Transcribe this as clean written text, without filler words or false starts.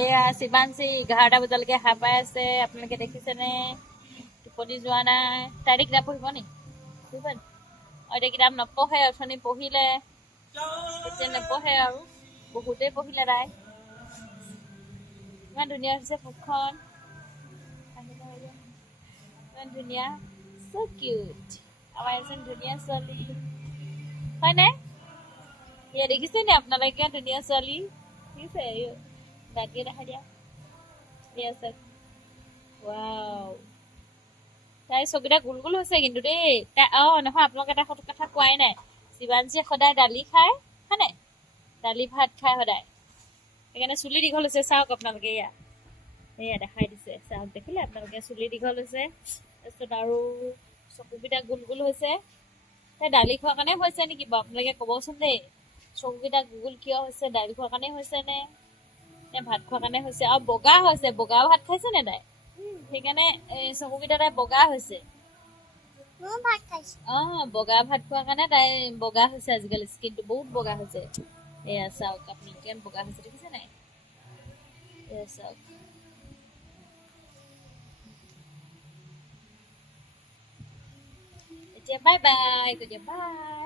এয়া শিৱাংশী 11টা বজালৈকে সাৰ পাই আছে। আপোনালোকে দেখিছেনে? টোপনি যোৱা নাই। তাই কিতাপ পঢ়িব নি? পঢ়িব নি? এতিয়া কিতাপ নপঢ়ে, অথনি পঢ়িলে, এতিয়া নপঢ়ে আৰু। বহুতেই পঢ়িলে তাই। ইমান ধুনীয়া হৈছে মুখখন, ইমান ধুনীয়া, so cute। আমাৰ এজন ধুনীয়া ছোৱালী হয়নে? ইয়া দেখিছে নে আপোনালোকে? কিমান ধুনীয়া ছোৱালী দেখিছে? দাঁতিয়ে দেখা দিয়া। এয়া চাওক, ৱাও, তাই চকুকেইটা গোল গোল হৈছে কিন্তু দেই। তাই নহয়, আপোনালোকে এটা কথা কোৱাই নাই। শিৱাংশীয়ে সদায় দালি খায়, হয় নাই? দালি ভাত খায় সদায়, সেইকাৰণে চুলি দীঘল হৈছে। চাওক আপোনালোকে, এয়া দেখাই দিছে, চাওক, দেখিলে আপোনালোকে? চুলি দীঘল হৈছে, তাৰপিছত আৰু চকুকেইটা গোল গোল হৈছে। তাই দালি খোৱাৰ কাৰণে হৈছে নেকি বাৰু? আপোনালোকে ক'বচোন দেই, চকুকেইটা গোল কিয় হৈছে? দালি খোৱাৰ কাৰণে হৈছে নে ভাত খোৱাৰ কাৰণে হৈছে? আৰু বগা হৈছে, বগা ভাত খাইছে নে তাই? সেইকাৰণে চকুকেইটা তাই বগা হৈছে। বগা ভাত খোৱাৰ কাৰণে তাই বগা হৈছে। আজিকালি স্কিনটো বহুত বগা হৈছে। এয়া চাওক, আপুনি কিমান বগা হৈছে দেখিছে নাই? এয়া চাওক, এতিয়া বাই বাই কৈ দিয়া, বাই।